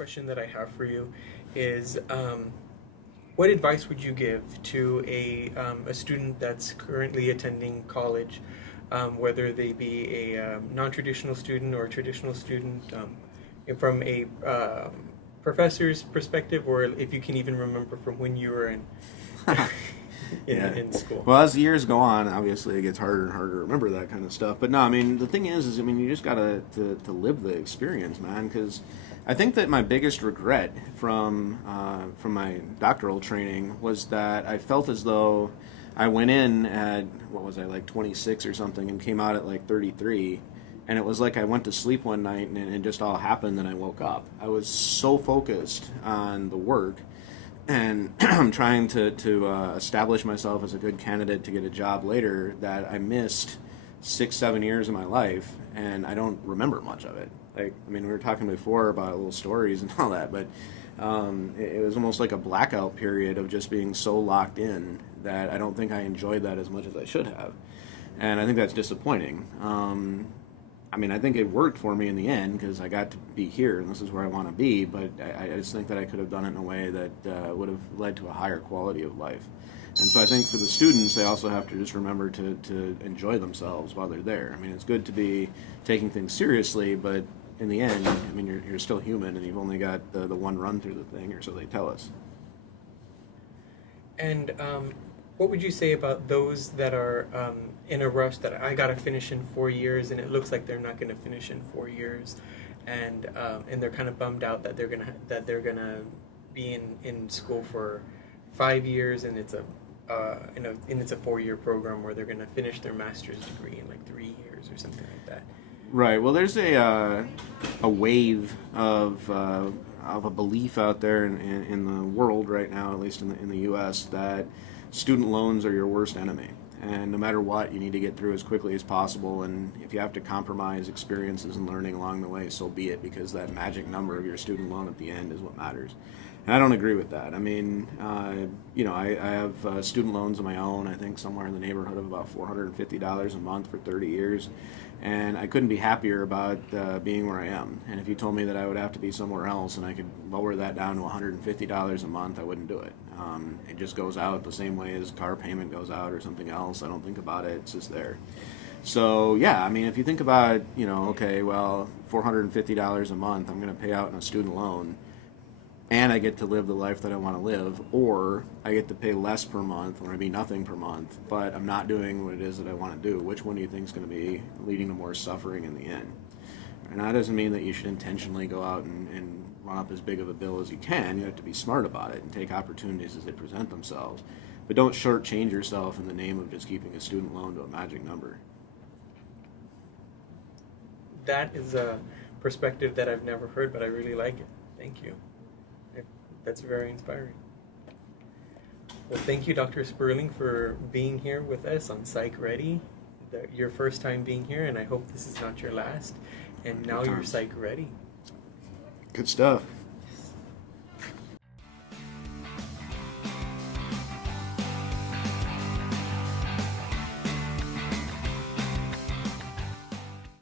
question that I have for you is, what advice would you give to a student that's currently attending college, whether they be a non-traditional student or a traditional student, from a professor's perspective, or if you can even remember from when you were in school? Well, as the years go on, obviously it gets harder and harder to remember that kind of stuff. But no, I mean, the thing is you just gotta to live the experience, man. Because I think that my biggest regret from my doctoral training was that I felt as though I went in at, what was I, like 26 or something, and came out at like 33. And it was like I went to sleep one night and it just all happened and I woke up. I was so focused on the work and trying to establish myself as a good candidate to get a job later that I missed 6-7 years of my life, and I don't remember much of it. Like, I mean, we were talking before about little stories and all that, but it was almost like a blackout period of just being so locked in that I don't think I enjoyed that as much as I should have. And I think that's disappointing. I mean, I think it worked for me in the end because I got to be here and this is where I want to be, but I just think that I could have done it in a way that would have led to a higher quality of life. And so I think for the students, they also have to just remember to enjoy themselves while they're there. I mean, it's good to be taking things seriously, but in the end, I mean, you're still human and you've only got the one run through the thing, or so they tell us. And what would you say about those that are in a rush that I got to finish in 4 years, and it looks like they're not going to finish in 4 years, and they're kind of bummed out that they're gonna be in school for 5 years, and it's a 4-year program where they're going to finish their master's degree in like 3 years or something like that. Right. Well, there's a wave of a belief out there in the world right now, at least in the U.S., that student loans are your worst enemy. And no matter what, you need to get through as quickly as possible. And if you have to compromise experiences and learning along the way, so be it, because that magic number of your student loan at the end is what matters. And I don't agree with that. I mean, I have student loans of my own, I think somewhere in the neighborhood of about $450 a month for 30 years. And I couldn't be happier about being where I am. And if you told me that I would have to be somewhere else and I could lower that down to $150 a month, I wouldn't do it. It just goes out the same way as car payment goes out or something else. I don't think about it. It's just there. So, yeah, I mean, if you think about, okay, well, $450 a month I'm going to pay out in a student loan, and I get to live the life that I want to live, or I get to pay less per month, or maybe nothing per month, but I'm not doing what it is that I want to do. Which one do you think is going to be leading to more suffering in the end? And that doesn't mean that you should intentionally go out and run up as big of a bill as you can. You have to be smart about it and take opportunities as they present themselves. But don't shortchange yourself in the name of just keeping a student loan to a magic number. That is a perspective that I've never heard, but I really like it. Thank you. That's very inspiring. Well, thank you, Dr. Sperling, for being here with us on Psych Ready. Your first time being here, and I hope this is not your last. And now you're Psych Ready. Good stuff.